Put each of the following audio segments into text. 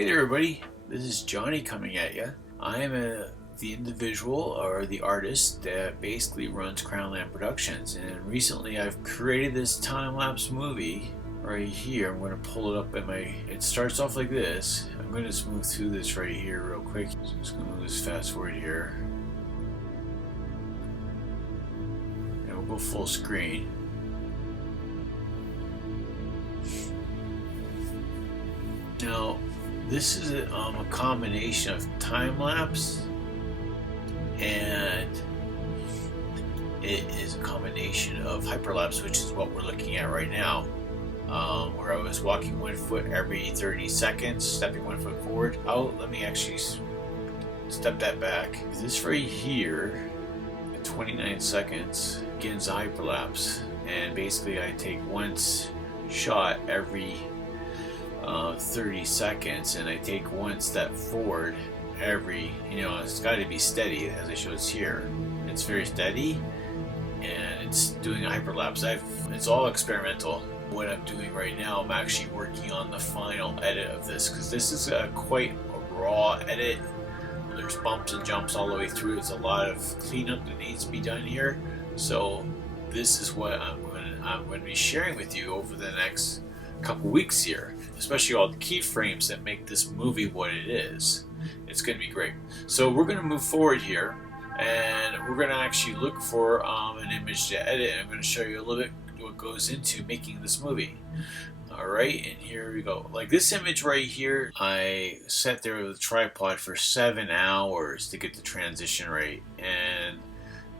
Hey there everybody, this is Johnny coming at you. I am the individual or the artist that basically runs Crownland Productions, and recently I've created this time-lapse movie right here. I'm going to pull it up at my, it starts off like this. I'm going to move through this right here real quick. So I'm just going to move this fast forward here. And we'll go full screen. Now, this is a combination of time-lapse, and it is a combination of hyper-lapse, which is what we're looking at right now, where I was walking 1 foot every 30 seconds, stepping 1 foot forward. Oh, let me actually step that back. This right here, at 29 seconds, begins the hyper-lapse, and basically I take one shot every 30 seconds, and I take one step forward every, it's got to be steady as it shows here. It's very steady, and it's doing a hyperlapse. It's all experimental. What I'm doing right now, I'm actually working on the final edit of this, because this is quite a raw edit. There's bumps and jumps all the way through. It's a lot of cleanup that needs to be done here. So this is what I'm going to be sharing with you over the next couple weeks here, especially all the keyframes that make this movie what it is. It's going to be great. So we're going to move forward here, and we're going to actually look for an image to edit, and I'm going to show you a little bit what goes into making this movie. Alright, and here we go. Like this image right here, I sat there with a tripod for 7 hours to get the transition right, and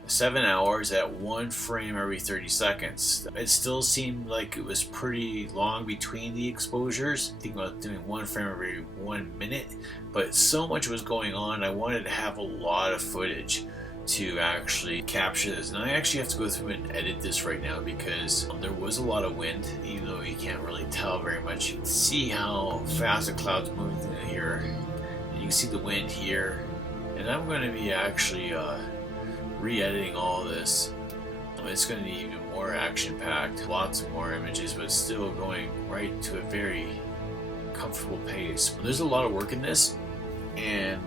7 hours at 1 frame every 30 seconds. It still seemed like it was pretty long between the exposures. Think about doing 1 frame every 1 minute, but so much was going on. I wanted to have a lot of footage to actually capture this, and I actually have to go through and edit this right now because there was a lot of wind, even though you can't really tell very much. You can see how fast the clouds moving through here. And you can see the wind here, and I'm going to be actually re-editing all this. It's going to be even more action-packed, lots of more images, but still going right to a very comfortable pace. There's a lot of work in this, and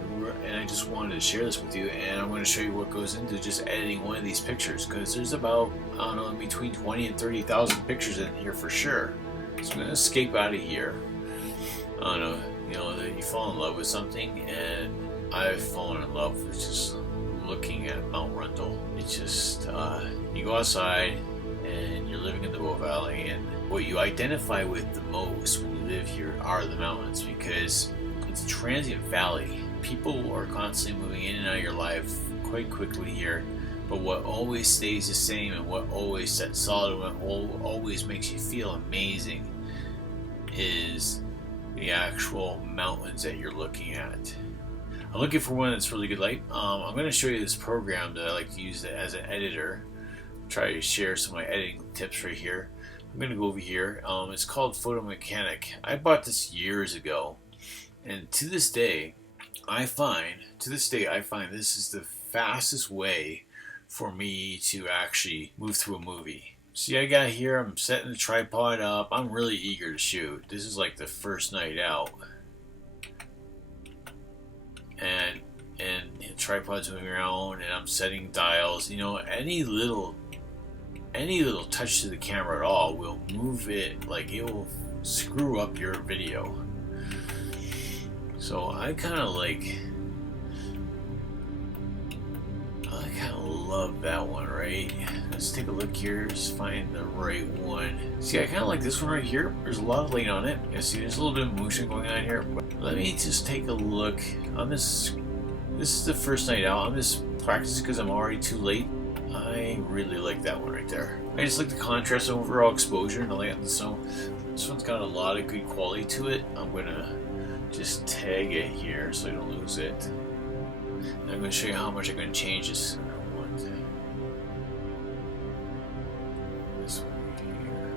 I just wanted to share this with you, and I'm going to show you what goes into just editing one of these pictures, because there's about, I don't know, between 20 and 30,000 pictures in here for sure. So I'm going to escape out of here. I don't know, that you fall in love with something, and I've fallen in love with just looking at Mount Rundle. It's just, you go outside and you're living in the Bow Valley, and what you identify with the most when you live here are the mountains, because it's a transient valley. People are constantly moving in and out of your life quite quickly here, but what always stays the same and what always sets solid, what always makes you feel amazing is the actual mountains that you're looking at. I'm looking for one that's really good light. I'm going to show you this program that I like to use as an editor. Try to share some of my editing tips right here. I'm going to go over here. It's called Photomechanic. I bought this years ago, and to this day I find this is the fastest way for me to actually move through a movie. See, I got here, I'm setting the tripod up. I'm really eager to shoot. This is like the first night out. And the tripod's moving around, and I'm setting dials. Any little touch to the camera at all will move it, like it will screw up your video. So I kind of love that one, right? Let's take a look here, just find the right one. See, I kind of like this one right here. There's a lot of light on it. You see, there's a little bit of motion going on here. But let me just take a look on this. This is the first night out. I'm just practicing because I'm already too late. I really like that one right there. I just like the contrast, overall exposure, and the light on the snow. This one's got a lot of good quality to it. I'm gonna just tag it here so I don't lose it. And I'm gonna show you how much I'm gonna change this. This one here.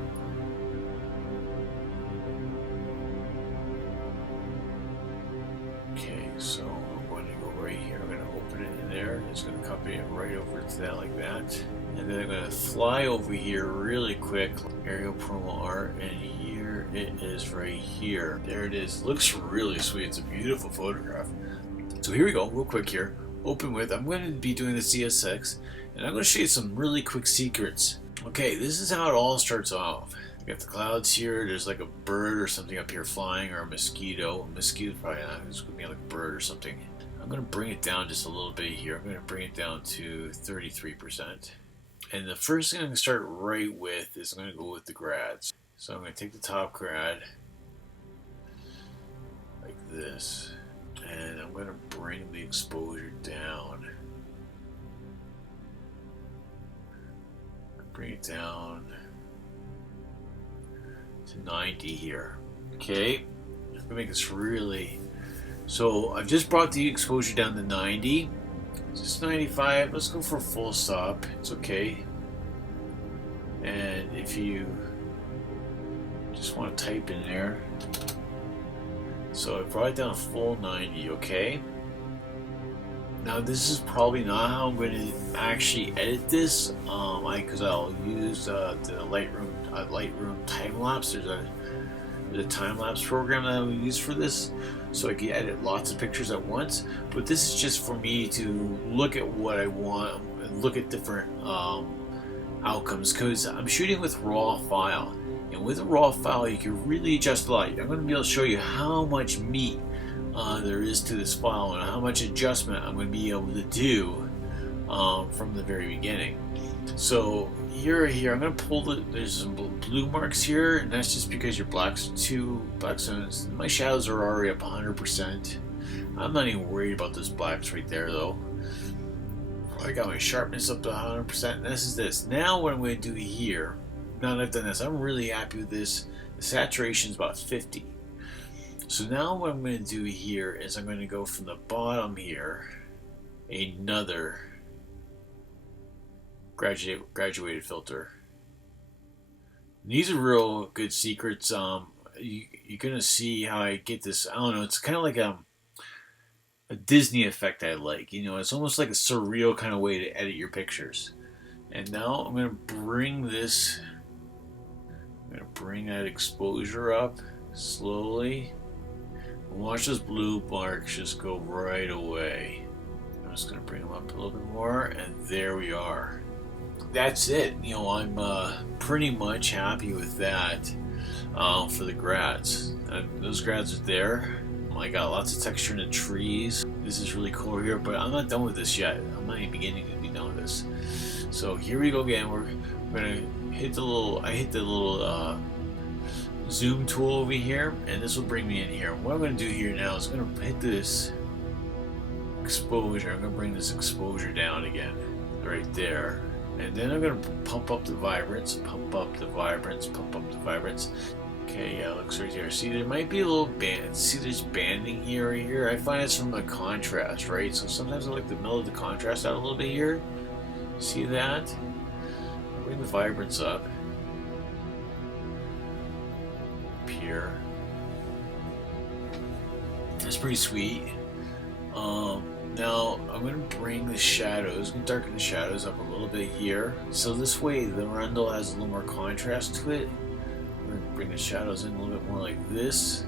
Okay, so I'm going to go right here. I'm going to open it in there. It's going to copy it right over to that like that. And then I'm going to fly over here really quick. Aerial promo art, and here It is right here. There it is. Looks really sweet. It's a beautiful photograph. So here we go, real quick here. Open with, I'm going to be doing the CS6, and I'm going to show you some really quick secrets. Okay, this is how it all starts off. We got the clouds here. There's like a bird or something up here flying, or a mosquito. Mosquito probably not. It's going to be like a bird or something. I'm going to bring it down just a little bit here. I'm going to bring it down to 33%. And the first thing I'm going to start right with is I'm going to go with the grads. So I'm going to take the top grad like this, and I'm going to bring the exposure down. Bring it down to 90 here. Okay, I'm going to make this really... So I've just brought the exposure down to 90. Just 95. Let's go for a full stop. It's okay. And if you just want to type in there. So I brought it down to full 90, okay? Now this is probably not how I'm going to actually edit this, because I'll use the Lightroom Time-Lapse. There's a Time-Lapse program that I will use for this, so I can edit lots of pictures at once. But this is just for me to look at what I want and look at different outcomes, because I'm shooting with raw file, and with a raw file you can really adjust a lot. I'm going to be able to show you how much meat there is to this file and how much adjustment I'm going to be able to do from the very beginning. So here I'm going to pull there's some blue marks here, and that's just because your black zones. My shadows are already up 100%. I'm not even worried about those blacks right there though. I got my sharpness up to 100%, and this is this. Now what I'm going to do here, now that I've done this, I'm really happy with this. The saturation is about 50. So now what I'm going to do here is I'm going to go from the bottom here, another graduated filter. And these are real good secrets. You're going to see how I get this. I don't know, it's kind of like a Disney effect I like. You know, it's almost like a surreal kind of way to edit your pictures. And now I'm going to bring this, I'm going to bring that exposure up slowly. Watch those blue marks just go right away. I'm just going to bring them up a little bit more, and there we are. That's it. You know, I'm pretty much happy with that for the grads. Those grads are there. I got lots of texture in the trees. This is really cool here, but I'm not done with this yet. I'm not even beginning to be done with this. So here we go again. We're gonna hit the little. I hit the little zoom tool over here, and this will bring me in here. What I'm going to do here now is I'm going to hit this exposure. I'm going to bring this exposure down again, right there. And then I'm going to pump up the vibrance, pump up the vibrance, pump up the vibrance. Okay, yeah, looks right here. See, there might be a little band. See, there's banding here or here. I find it's from the contrast, right? So sometimes I like to mellow the contrast out a little bit here. See that? Bring the vibrance up. Here. That's pretty sweet. Now I'm going to bring the shadows, I'm going to darken the shadows up a little bit here. So this way the Rundle has a little more contrast to it. We're going to bring the shadows in a little bit more like this.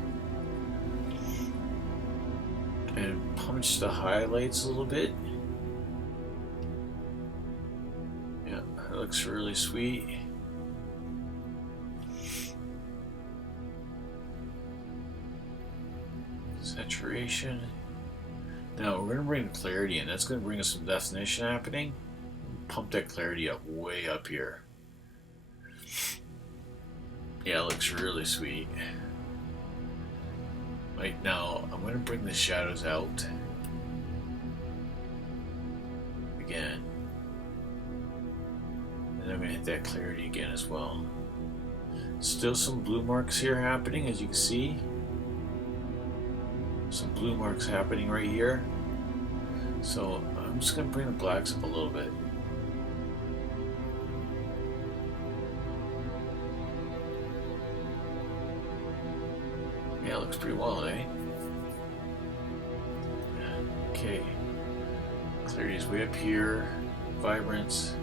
And punch the highlights a little bit. Yeah, that looks really sweet. Saturation. Now we're going to bring clarity in. That's going to bring us some definition happening. Pump that clarity up way up here. Yeah, it looks really sweet. Right now, I'm going to bring the shadows out again. And I'm going to hit that clarity again as well. Still some blue marks here happening, as you can see. Some blue marks happening right here. So I'm just going to bring the blacks up a little bit. Yeah, it looks pretty well, eh? Okay. Clarity is way up here. Vibrance.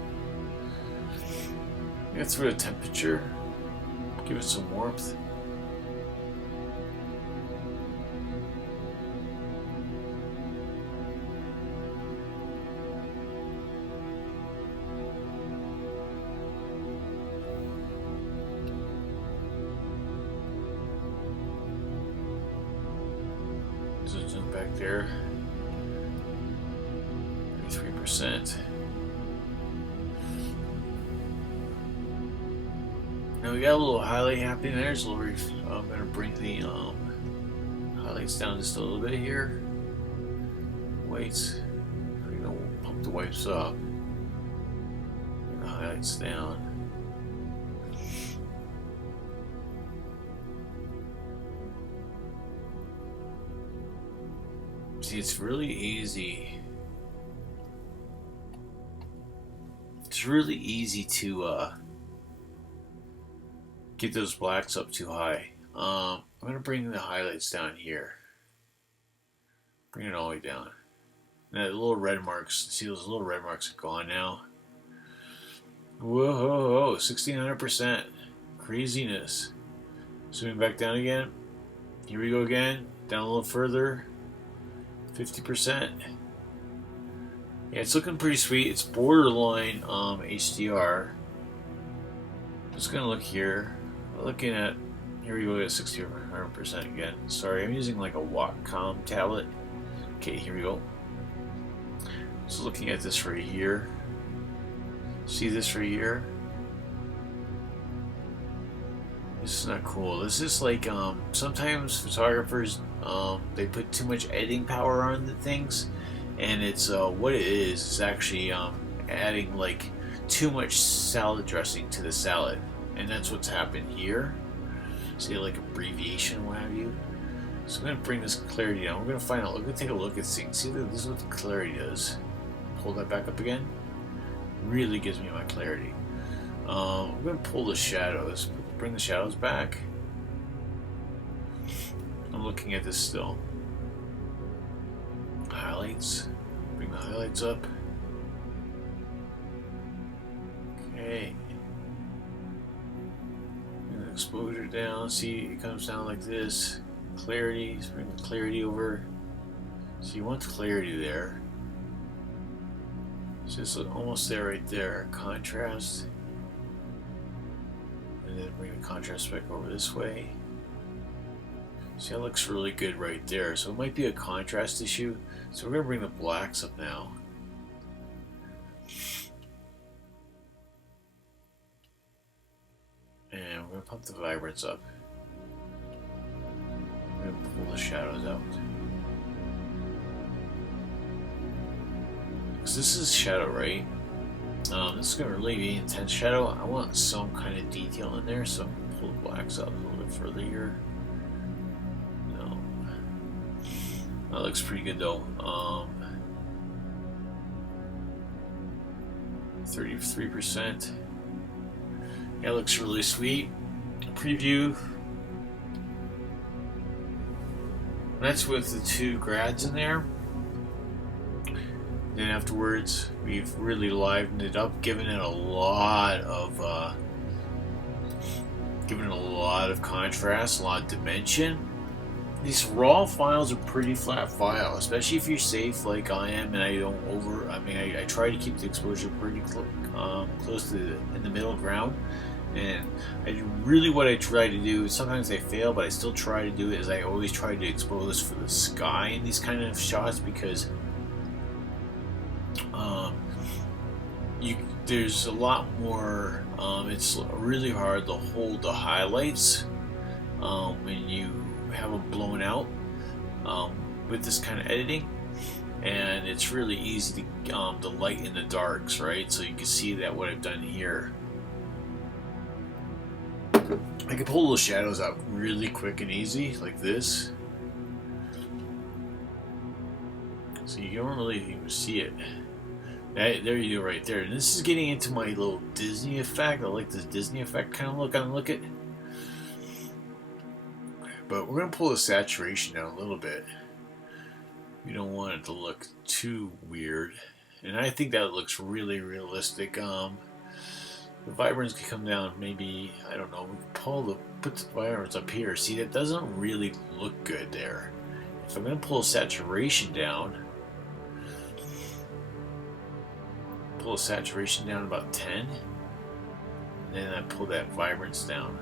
Let's throw the temperature. Give it some warmth. zoom back there. 33%. Now we got a little highlight happening there. So I'm going to bring the highlights down just a little bit here. Whites. We're going to pump the whites up. Bring the highlights down. See, it's really easy. It's really easy to get those blacks up too high. I'm going to bring the highlights down here. Bring it all the way down. And that little red marks, see those little red marks are gone now. Whoa, 1600%. Craziness. Zooming back down again. Here we go again. Down a little further. 50%. Yeah, it's looking pretty sweet. It's borderline HDR. Just gonna look here. Looking at, here we go at 60% again. Sorry, I'm using like a Wacom tablet. Okay, here we go. So looking at this right here. See this right here? This is not cool. This is like sometimes photographers they put too much editing power on the things, and it's what it is actually adding like too much salad dressing to the salad, and that's what's happened here. See, like abbreviation, what have you. So I'm gonna bring this clarity down. We're gonna find out. We're gonna take a look at things. See, this is what the clarity does. Pull that back up again. Really gives me my clarity. I'm gonna pull the shadows. Bring the shadows back. I'm looking at this still. Highlights. Bring the highlights up. Okay. Bring the exposure down. See, it comes down like this. Clarity. Bring the clarity over. So you want the clarity there. So it's almost there, right there. Contrast. And then bring the contrast back over this way. See, that looks really good right there. So it might be a contrast issue. So we're going to bring the blacks up now. And we're going to pump the vibrance up. We're going to pull the shadows out. Because this is shadow, right? This is going to really be intense shadow. I want some kind of detail in there, so I'm going to pull the blacks out a little bit further here. No. That looks pretty good though. 33%. Yeah, it looks really sweet. Preview. That's with the two grads in there. Then afterwards, we've really livened it up, given it a lot of contrast, a lot of dimension. These raw files are pretty flat file, especially if you're safe like I am, and I don't over. I mean, I try to keep the exposure pretty close to in the middle ground. And what I try to do, sometimes I fail, but I still try to do it, is I always try to expose for the sky in these kind of shots, because there's a lot more, it's really hard to hold the highlights when you have them blown out with this kind of editing, and it's really easy to light in the darks, right? So you can see that what I've done here. I can pull those shadows out really quick and easy, like this. So you don't really even see it. There you go, right there. And this is getting into my little Disney effect. I like this Disney effect kind of look at. But we're going to pull the saturation down a little bit. We don't want it to look too weird. And I think that looks really realistic. The vibrance can come down, maybe, I don't know, we can put the vibrance up here. See, that doesn't really look good there. If I'm going to pull saturation down, pull saturation down about 10, and then I pull that vibrance down.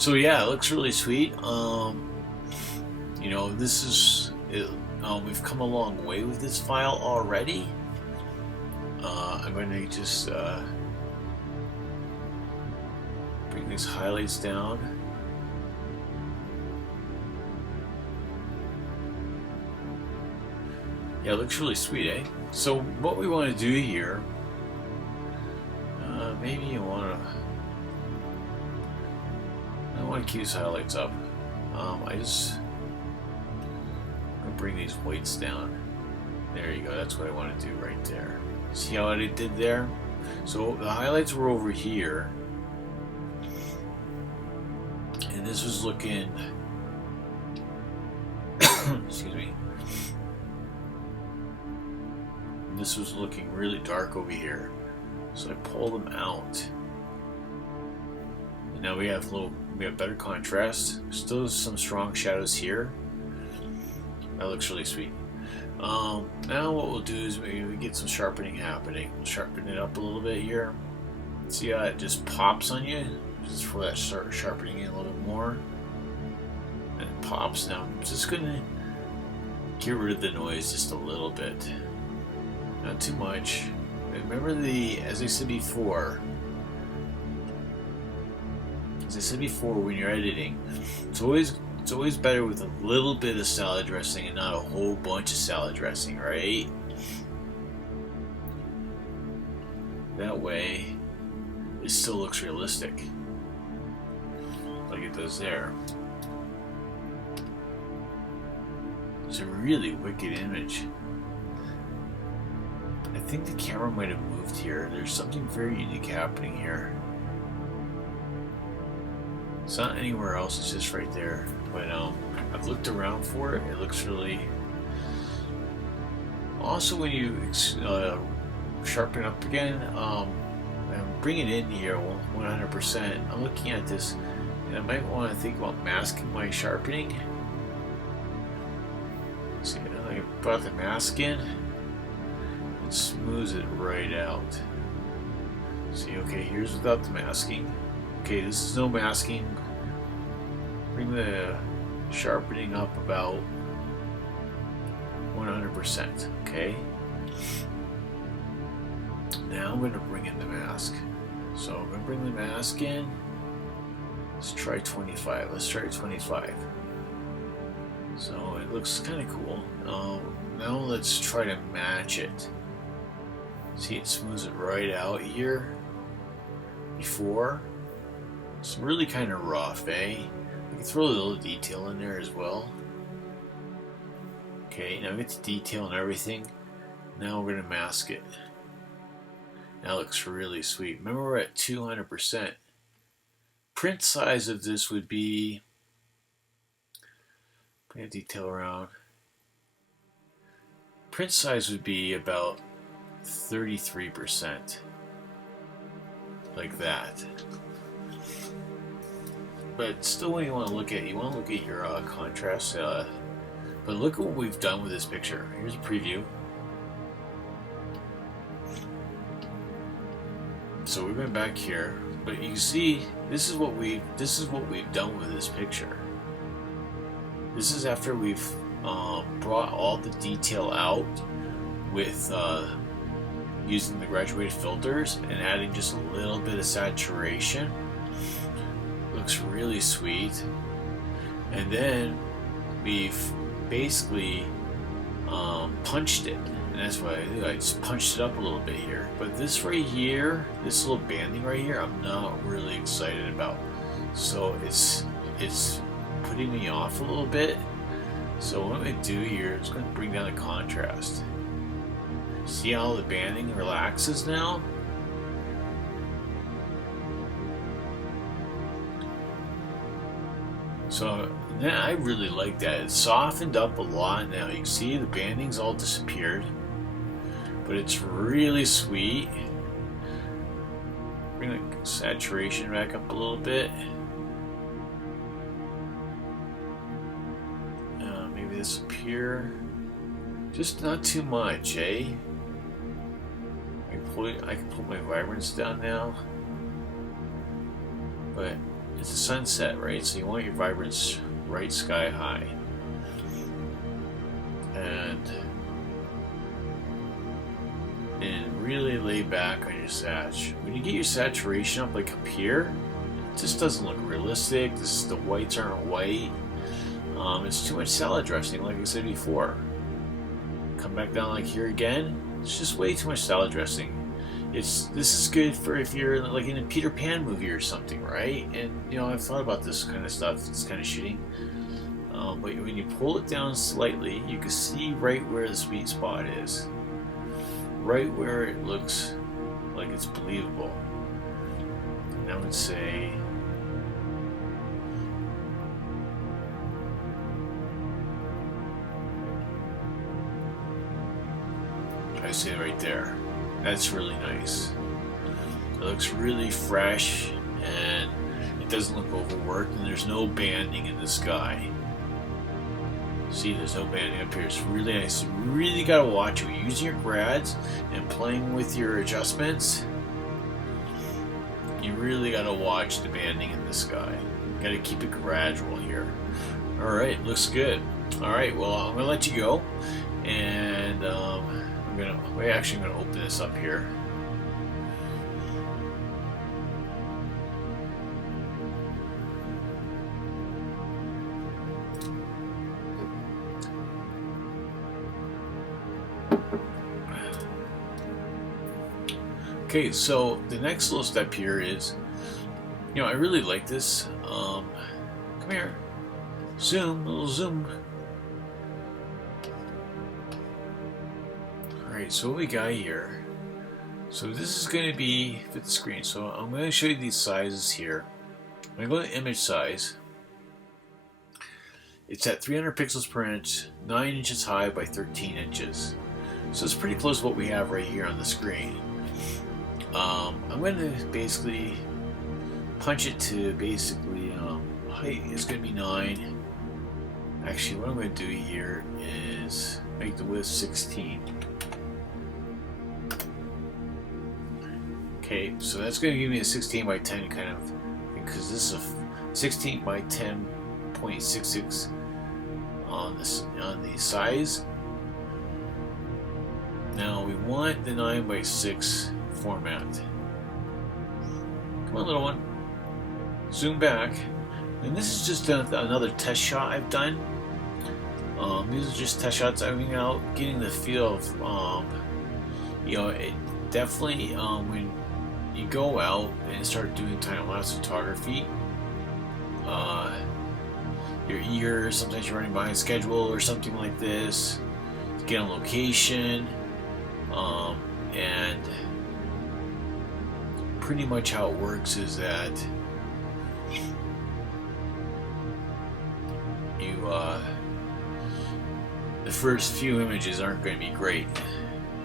So yeah, it looks really sweet. You know, this is it, we've come a long way with this file already. I'm going to just bring these highlights down. Yeah, it looks really sweet, eh? So what we want to do here, maybe I want to keep these highlights up. I'm gonna bring these whites down. There you go. That's what I want to do right there. See how I did there? So the highlights were over here, and this was looking. Excuse me. This was looking really dark over here, so I pulled them out. And now we have better contrast. Still some strong shadows here. That looks really sweet. Now what we'll do is maybe we get some sharpening happening. We'll sharpen it up a little bit here. See how it just pops on you? Just for that start sharpening it a little bit more. And it pops. Now I'm just gonna get rid of the noise just a little bit. Not too much. Remember as I said before, when you're editing, it's always better with a little bit of salad dressing and not a whole bunch of salad dressing, right? That way, it still looks realistic, like it does there. It's a really wicked image. I think the camera might have moved here. There's something very unique happening here. It's not anywhere else, it's just right there. But I've looked around for it. It looks really... Also, when you sharpen up again, and bring it in here 100%, I'm looking at this, and I might want to think about masking my sharpening. See, I brought the mask in. Smooths it right out. See, okay, here's without the masking. Okay, this is no masking. Bring the sharpening up about 100%. Okay. Now I'm going to bring in the mask. So I'm going to bring the mask in. Let's try 25. Let's try 25. So it looks kind of cool. Now let's try to match it. See, it smooths it right out here. Before, it's really kind of rough, eh? You can throw a little detail in there as well. Okay, now we get the detail and everything. Now we're going to mask it. Now it looks really sweet. Remember, we're at 200%. Print size of this would be, bring a detail around. Print size would be about 33%, like that. But still, when you want to look at your contrast. But look at what we've done with this picture. Here's a preview. So we went back here, but you can see this is what we've done with this picture. This is after we've brought all the detail out with using the graduated filters and adding just a little bit of saturation. Looks really sweet. And then we've basically punched it, and that's why I just punched it up a little bit here. But this right here, this little banding right here, I'm not really excited about. So it's putting me off a little bit. So what I'm going to do here is going to bring down the contrast. See how the banding relaxes now? So now I really like that. It's softened up a lot now. You can see the banding's all disappeared, but it's really sweet. Bring the saturation back up a little bit. Maybe this up here. Just not too much, eh? I can put my vibrance down now. But it's a sunset, right? So you want your vibrance right sky high. And really lay back on your saturation. When you get your saturation up like up here, it just doesn't look realistic. The whites aren't white. It's too much salad dressing, like I said before. Come back down like here again. It's just way too much salad dressing. This is good for if you're like in a Peter Pan movie or something, right? And I've thought about this kind of stuff, this kind of shooting. But when you pull it down slightly, you can see right where the sweet spot is. Right where it looks like it's believable. And I would say right there. That's really nice. It looks really fresh and it doesn't look overworked, and there's no banding in the sky. See, there's no banding up here. It's really nice. You really gotta watch it. Using your grads and playing with your adjustments, you really gotta watch the banding in the sky. You gotta keep it gradual here. Alright, looks good. Alright, well, I'm gonna let you go, and I'm actually gonna open this up here. Okay, so the next little step here is, I really like this. Come here, zoom, little zoom. Alright, so what we got here. So this is going to be fit the screen. So I'm going to show you these sizes here. I'm going to go to image size. It's at 300 pixels per inch, 9 inches high by 13 inches. So it's pretty close to what we have right here on the screen. I'm going to basically punch it to basically height is going to be 9. Actually, what I'm going to do here is make the width 16. Okay, so that's going to give me a 16 by 10 kind of, because this is a 16 by 10.66 on the size. Now we want the 9 by 6 format. Come on, little one. Zoom back. And this is just another test shot I've done. These are just test shots. I mean, getting the feel of, it definitely when you go out and start doing time-lapse photography, you're eager. Sometimes you're running behind schedule or something like this. To get on location, and pretty much how it works is that the first few images aren't going to be great,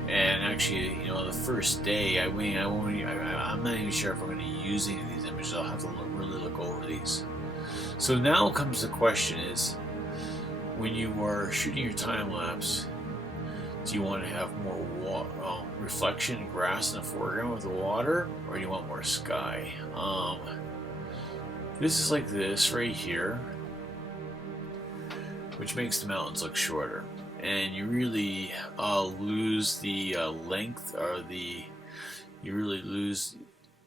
and actually, the first day I'm not even sure if I'm going to use any of these images. I'll have to really look over these. So now comes the question: is when you are shooting your time lapse, do you want to have more reflection and grass in the foreground with the water, or do you want more sky? This is like this right here, which makes the mountains look shorter, and you really lose the length, or you really lose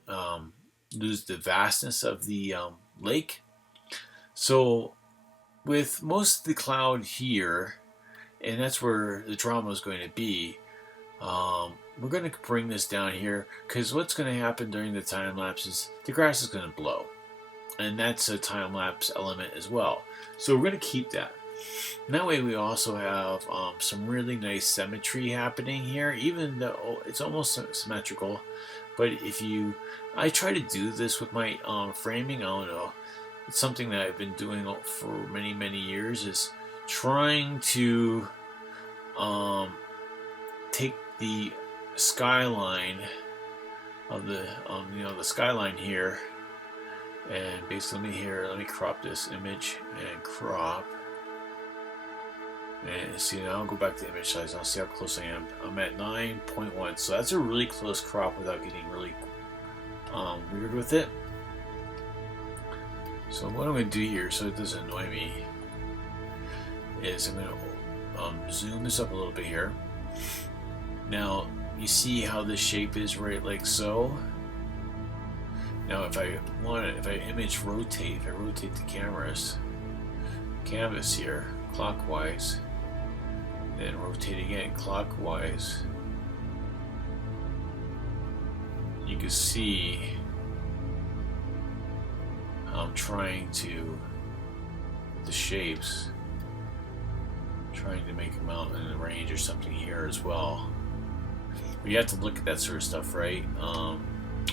the vastness of the lake. So with most of the cloud here, and that's where the drama is going to be, we're going to bring this down here, because what's going to happen during the time lapse is the grass is going to blow, and that's a time lapse element as well. So we're going to keep that. And that way we also have some really nice symmetry happening here, even though it's almost symmetrical. But I try to do this with my framing. I don't know, it's something that I've been doing for many years, is trying to take the skyline of the the skyline here, and basically let me crop this image and crop. And see, now I'll go back to image size. I'll see how close I am. I'm at 9.1, so that's a really close crop without getting really weird with it. So what I'm going to do here, so it doesn't annoy me, is I'm going to zoom this up a little bit here. Now you see how this shape is, right, like so. Now if I image rotate, if I rotate the canvas here clockwise, then rotate again clockwise, you can see how I'm trying to the shapes, trying to make them out in a range or something here as well. But you have to look at that sort of stuff, right? I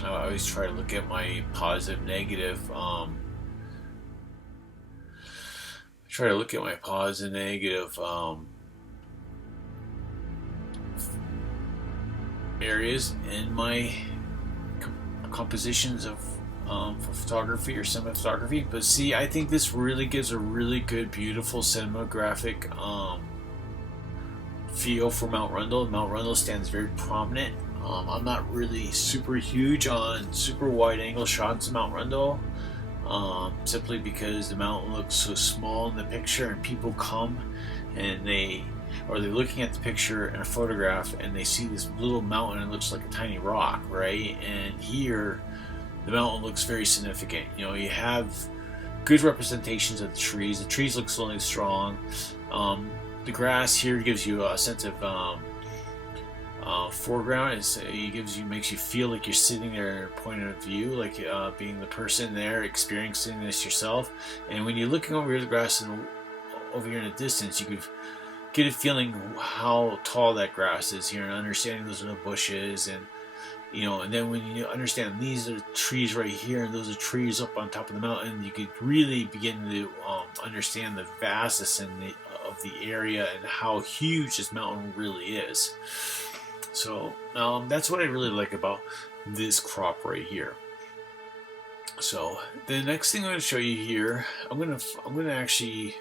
always try to look at my positive, negative. Areas in my compositions of for photography or cinematography. But see, I think this really gives a really good, beautiful cinematographic feel for Mount Rundle. Mount Rundle stands very prominent. I'm not really super huge on super wide angle shots of Mount Rundle, simply because the mountain looks so small in the picture, and people come and they're looking at the picture in a photograph and they see this little mountain and it looks like a tiny rock, right? And here the mountain looks very significant. You know, you have good representations of the trees. The trees look really strong. The grass here gives you a sense of foreground. Makes you feel like you're sitting there in a point of view, like being the person there experiencing this yourself. And when you're looking over the grass and over here in the distance, you can get a feeling how tall that grass is here, and understanding those are the bushes, and and then when you understand these are the trees right here and those are trees up on top of the mountain, you could really begin to understand the vastness of the area and how huge this mountain really is. So that's what I really like about this crop right here. So the next thing I'm going to show you here, I'm going to actually,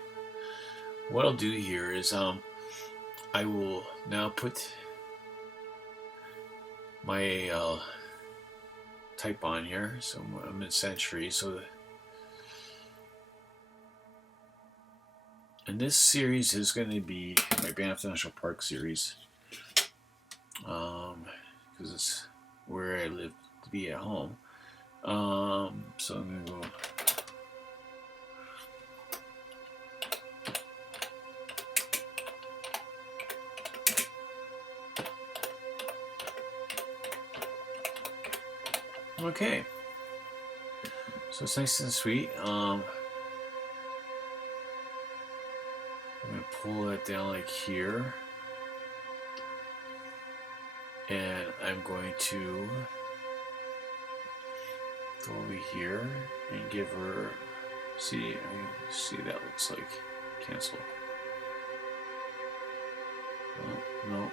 what I'll do here is I will now put my type on here. So I'm in Century. And this series is going to be my Banff National Park series, because it's where I live to be at home. So I'm going to go. Okay, so it's nice and sweet. I'm going to pull that down like here, and I'm going to go over here and give her, see that looks like cancel. No.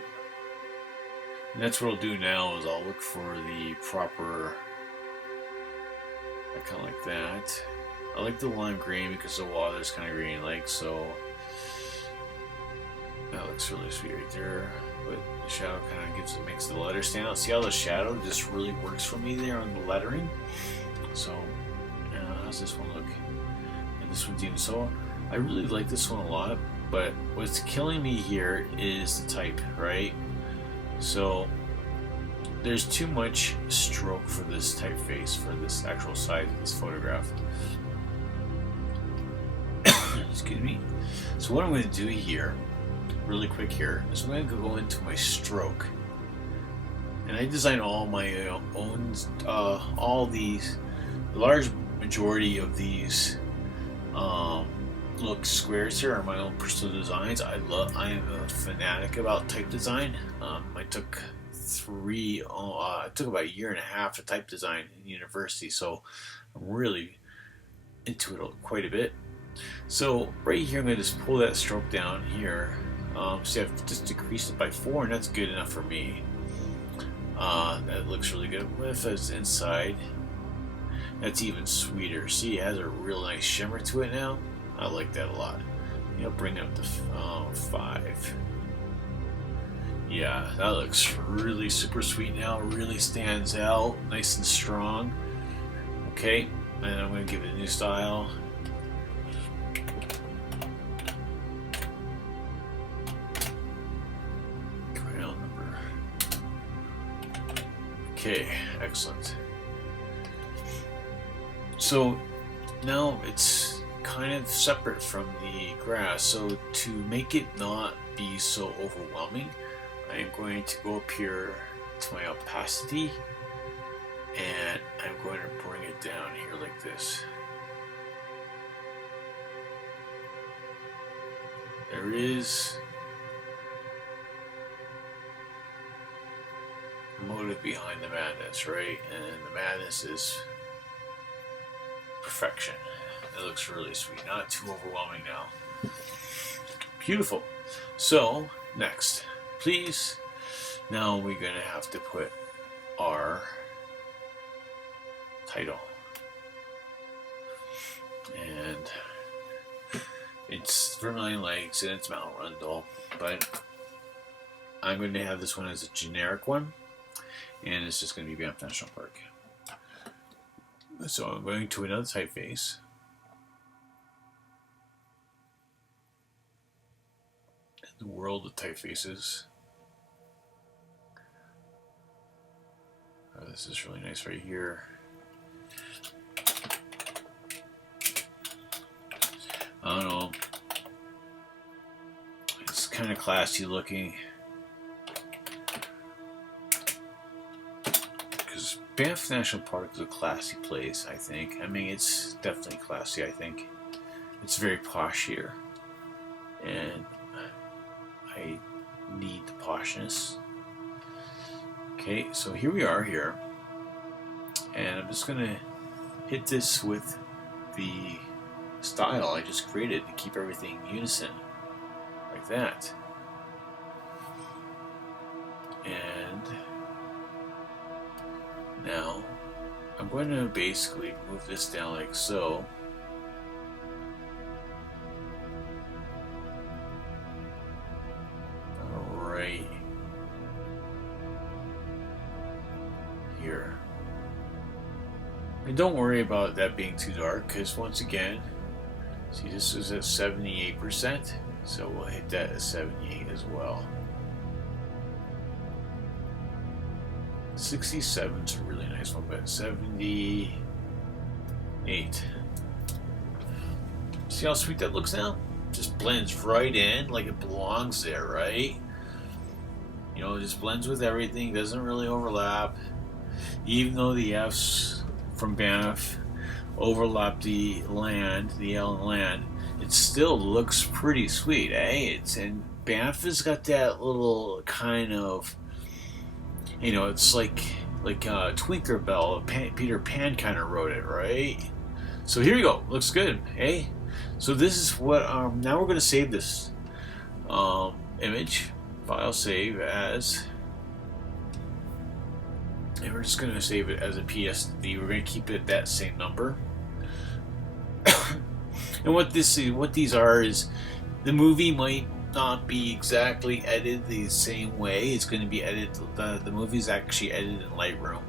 And that's what I'll do now, is I'll look for the proper, I kind of like that. I like the lime green because the water's kind of green, like so. That looks really sweet right there. But the shadow kind of makes the letter stand out. See how the shadow just really works for me there on the lettering. So, how's this one look? And this one's even so. I really like this one a lot. But what's killing me here is the type, right? So there's too much stroke for this typeface, for this actual size of this photograph. Excuse me. So what I'm going to do here, really quick here, is I'm going to go into my stroke. And I design all my own, all these, the large majority of these look squares here are my own personal designs. I am a fanatic about type design. I took about a year and a half to type design in university, so I'm really into it quite a bit. So right here I'm going to just pull that stroke down here. See, I've just decreased it by 4, and that's good enough for me. That looks really good. What if it's inside? That's even sweeter. See, it has a real nice shimmer to it now. I like that a lot. Bring it up to 5. Yeah, that looks really super sweet now. Really stands out, nice and strong. Okay, and I'm going to give it a new style. Crayon number. Okay, excellent. So now it's kind of separate from the grass. So to make it not be so overwhelming, I'm going to go up here to my opacity, and I'm going to bring it down here like this. There is a motive behind the madness, right? And the madness is perfection. It looks really sweet, not too overwhelming now. Beautiful. So next, please, now we're going to have to put our title, and it's Vermilion Lakes and it's Mount Rundle, but I'm going to have this one as a generic one, and it's just going to be Banff National Park. So I'm going to another typeface, the world of typefaces. Oh, this is really nice right here. I don't know. It's kind of classy looking. Because Banff National Park is a classy place, I think. I mean, it's definitely classy, I think. It's very posh here. And I need the poshness. Okay, so here we are here. And I'm just going to hit this with the style I just created to keep everything unison, like that. And now I'm going to basically move this down like so. Right here. And don't worry about that being too dark, because once again, see, this is at 78%, so we'll hit that at 78 as well. 67 is a really nice one, but 78. See how sweet that looks now? Just blends right in like it belongs there, right? You know, it just blends with everything, doesn't really overlap. Even though the F's from Banff overlap the land, the L and land, it still looks pretty sweet, eh? And Banff has got that little kind of, you know, it's like Tinkerbell, Peter Pan kind of wrote it, right? So here we go. Looks good, eh? So this is what, now we're going to save this image, file save as, and we're just going to save it as a PSD. We're going to keep it that same number. And what these are is, the movie might not be exactly edited the same way. It's going to be edited. The movie is actually edited in Lightroom.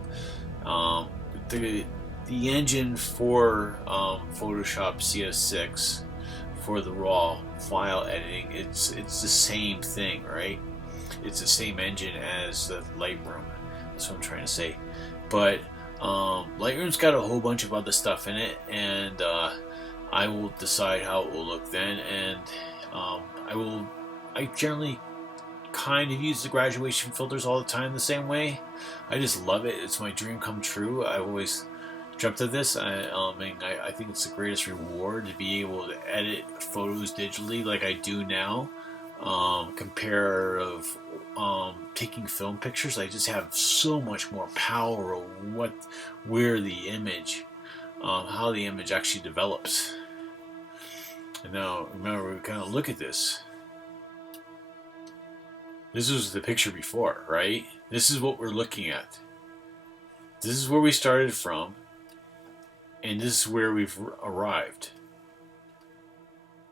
The engine for Photoshop CS6 for the raw file editing, it's the same thing, right? It's the same engine as the Lightroom. That's what I'm trying to say. But Lightroom's got a whole bunch of other stuff in it, and I will decide how it will look then. And I generally kind of use the graduation filters all the time the same way. I just love it. It's my dream come true. I always dreamt of this. I think it's the greatest reward to be able to edit photos digitally like I do now. Compare of taking film pictures, I just have so much more power of where the image, how the image actually develops. And now remember, we kind of look at this. This was the picture before, right? This is what we're looking at. This is where we started from, and this is where we've arrived.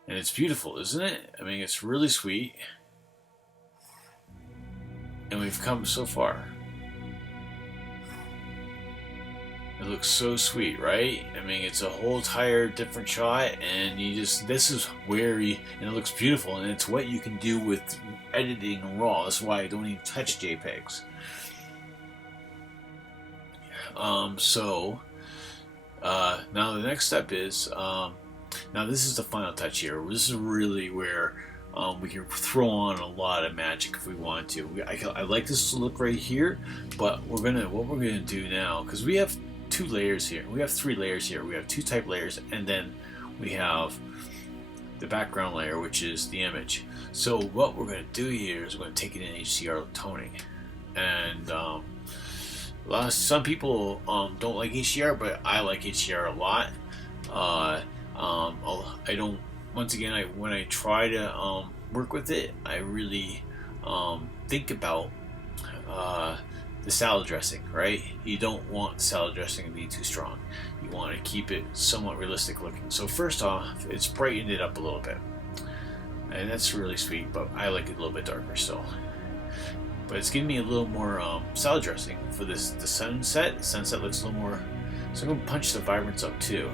And it's beautiful, isn't it? I mean, it's really sweet. And we've come so far. It looks so sweet, right? I mean, it's a whole entire different shot, and this is where and it looks beautiful, and it's what you can do with editing RAW. That's why I don't even touch JPEGs. Now the next step is, now this is the final touch here. This is really where we can throw on a lot of magic if we want to. I like this to look right here, but what we're gonna do now, because we have 2 layers here. We have 3 layers here. We have 2 type layers, and then we have the background layer, which is the image. So what we're gonna do here is we're gonna take it in HDR toning, and some people don't like HDR, but I like HDR a lot. I don't. Once again, when I try to work with it, I really think about the salad dressing, right? You don't want the salad dressing to be too strong. You want to keep it somewhat realistic looking. So first off, it's brightened it up a little bit, and that's really sweet. But I like it a little bit darker still. But it's giving me a little more salad dressing for the sunset. The sunset looks a little more. So I'm gonna punch the vibrance up too.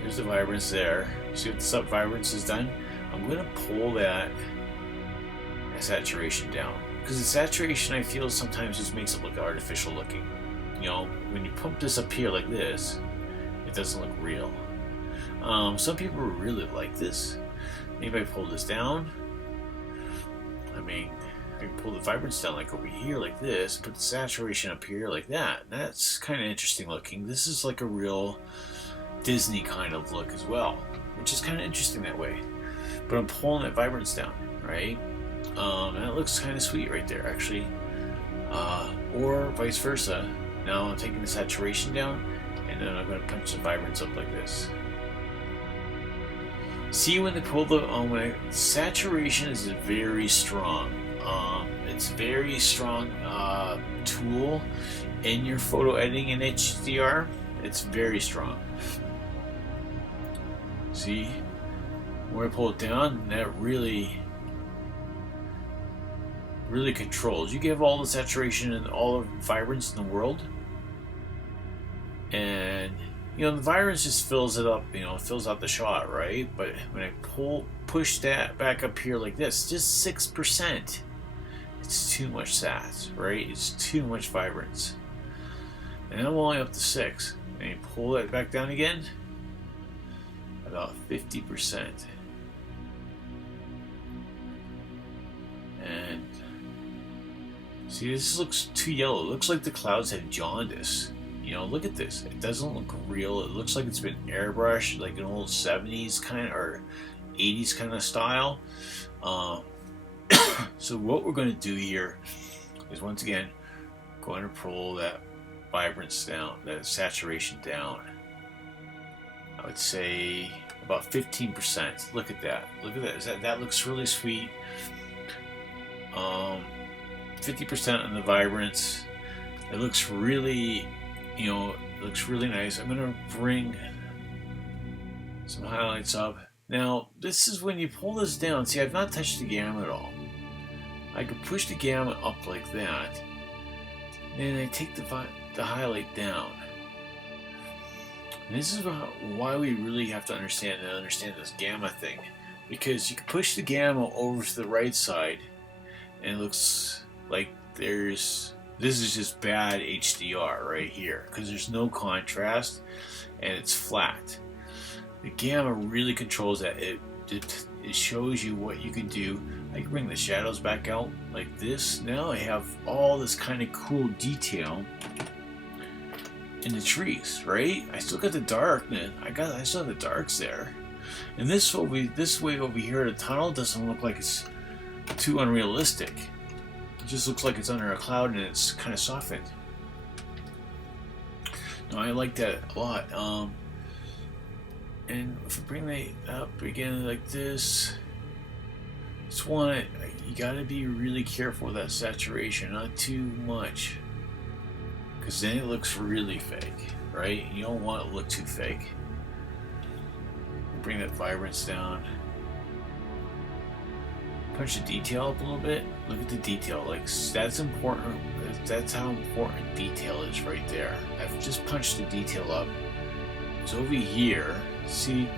There's the vibrance there. See what the vibrance is done? I'm gonna pull that saturation down, because the saturation, I feel, sometimes just makes it look artificial looking. You know, when you pump this up here like this, it doesn't look real. Some people really like this. Maybe I pull this down. I mean, I can pull the vibrance down like over here like this, put the saturation up here like that. That's kind of interesting looking. This is like a real Disney kind of look as well, which is kind of interesting that way. But I'm pulling that vibrance down, right? And it looks kind of sweet right there, actually. Or vice versa. Now I'm taking the saturation down, and then I'm going to punch the vibrance up like this. See, when they pull the saturation is very strong. It's a very strong tool in your photo editing in HDR. It's very strong. See, when I pull it down, that really controls. You give all the saturation and all the vibrance in the world, and you know the vibrance just fills it up. You know, fills out the shot, right? But when I push that back up here like this, just 6%. It's too much sat, right? It's too much vibrance. And I'm only up to 6. And you pull that back down again, about 50%. And see, this looks too yellow. It looks like the clouds have jaundice. You know, look at this. It doesn't look real. It looks like it's been airbrushed, like an old 70s kind of, or 80s kind of style. So what we're going to do here is, once again, going to pull that vibrance down, that saturation down. I would say about 15%. Look at that. Look at that. That looks really sweet. 50% on the vibrance. It looks really, you know, it looks really nice. I'm going to bring some highlights up. Now, this is when you pull this down. See, I've not touched the gamma at all. I could push the gamma up like that, and I take the highlight down. And this is why we really have to understand this gamma thing, because you can push the gamma over to the right side, and it looks like this is just bad HDR right here, because there's no contrast and it's flat. The gamma really controls that. It shows you what you can do. I can bring the shadows back out like this. Now I have all this kind of cool detail in the trees, right? I still got the darkness. I still have the darks there. And this way over here, the tunnel doesn't look like it's too unrealistic. It just looks like it's under a cloud and it's kind of softened. Now I like that a lot. And if we bring that up again like this, you gotta be really careful with that saturation, not too much, because then it looks really fake, right? You don't want it to look too fake. Bring that vibrance down. punch the detail up a little bit. Look at the detail. Like, that's important. That's how important detail is right there. I've just punched the detail up. So over here, see,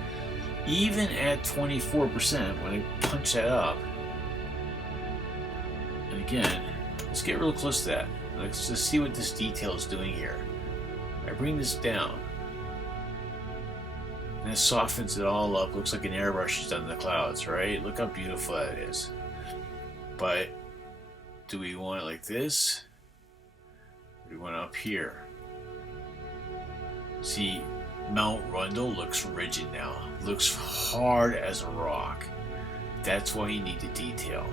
even at 24%, when I punch that up, and again, let's get real close to that. Let's just see what this detail is doing here. I bring this down, and it softens it all up. Looks like an airbrush is done in the clouds, right? Look how beautiful that is. But do we want it like this? Or do we want it up here? See, Mount Rundle looks rigid now. Looks hard as a rock. That's why you need the detail.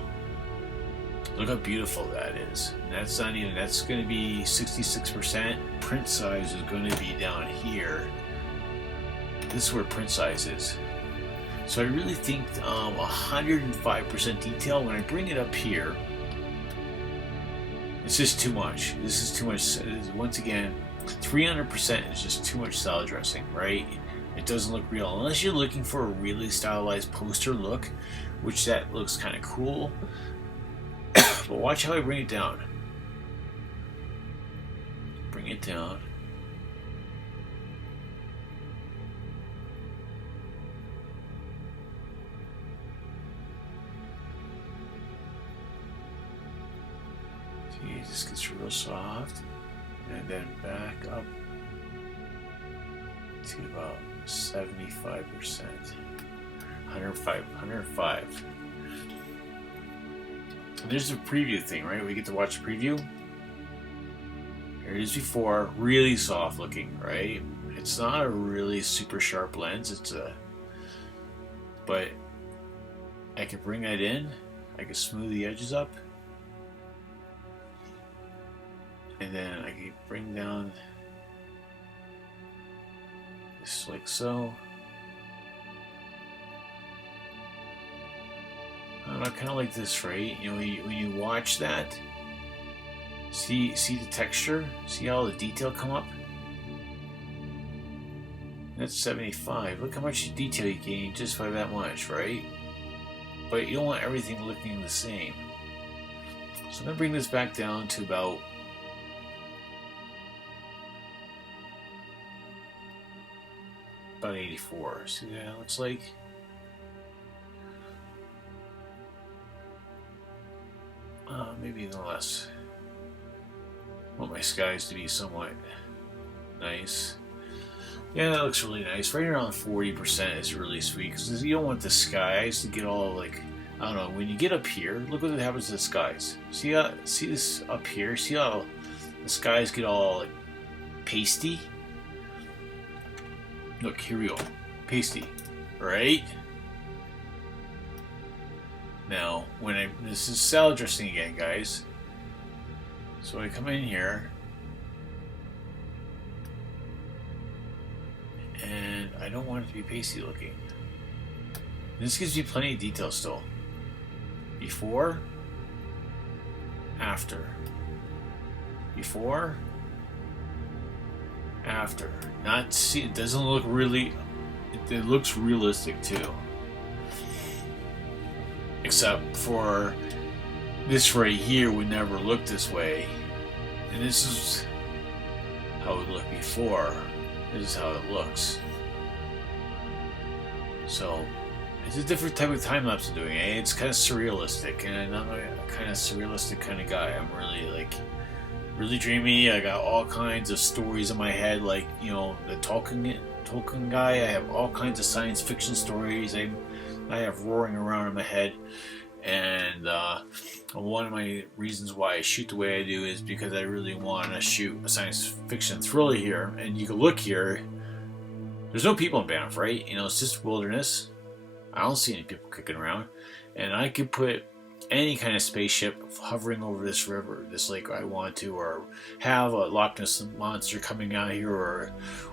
Look how beautiful that is. And that's not even, that's going to be 66%. Print size is going to be down here. This is where print size is. So I really think 105% detail, when I bring it up here, it's just too much. This is too much. Once again, 300% is just too much salad dressing, right? It doesn't look real. Unless you're looking for a really stylized poster look, which that looks kind of cool. But watch how I bring it down. Bring it down. See, it just gets real soft. And then back up to about 75%. 105. There's the preview thing, right? We get to watch the preview. Here it is before, really soft looking, right? It's not a really super sharp lens. It's a, but I can bring that in. I can smooth the edges up, and then I can bring down this like so. I kind of like this, right? You know, when you watch that, see the texture, see all the detail come up. That's 75. Look how much detail you gain just by that much, right? But you don't want everything looking the same. So I'm gonna bring this back down to about about 84. See what that looks like? Maybe even less. I want my skies to be somewhat nice. Yeah, that looks really nice. Right around 40% is really sweet, because you don't want the skies to get all like, I don't know, when you get up here, look what happens to the skies. See this up here? See how the skies get all like pasty? Look, here we go. Pasty. Right? Now, this is salad dressing again, guys. So I come in here, and I don't want it to be pasty looking. This gives you plenty of detail still. Before, after. Before, after. Not see. It doesn't look really. It looks realistic too. Except for this right here would never look this way. And this is how it looked before. This is how it looks. So it's a different type of time-lapse I'm doing. It's kind of surrealistic, and I'm a kind of surrealistic kind of guy. I'm really dreamy. I got all kinds of stories in my head, like, you know, the Tolkien guy. I have all kinds of science fiction stories. I have roaring around in my head, and one of my reasons why I shoot the way I do is because I really want to shoot a science fiction thriller here. And you can look here, there's no people in Banff, right? You know, it's just wilderness. I don't see any people kicking around, and I could put any kind of spaceship hovering over this river, this lake I want to, or have a Loch Ness monster coming out here,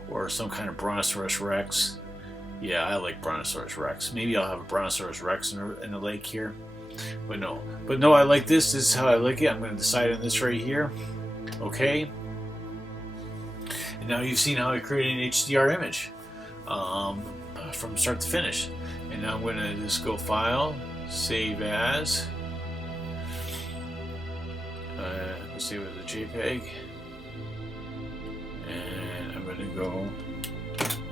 or some kind of Brontosaurus Rex. Yeah, I like Brontosaurus Rex. Maybe I'll have a Brontosaurus Rex in the lake here. But no, I like this. This is how I like it. I'm going to decide on this right here. Okay. And now you've seen how I created an HDR image from start to finish. And now I'm going to just go File, save as. Let's save it as a JPEG. And I'm going to go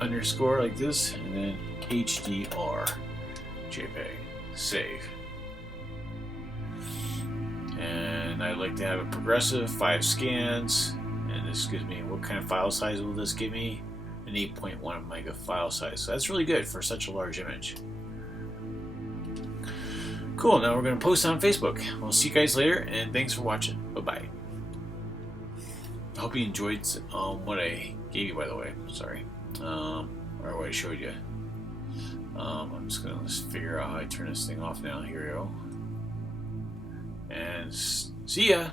underscore like this, and then HDR JPEG. Save. And I like to have a progressive 5 scans, and this gives me what kind of file size will this give me? An 8.1 mega file size. So that's really good for such a large image. Cool, now we're going to post on Facebook. We'll see you guys later, and thanks for watching. Bye-bye. I hope you enjoyed what I gave you, by the way. Sorry. Or what I showed you. I'm just going to figure out how I turn this thing off now. Here we go. And see ya!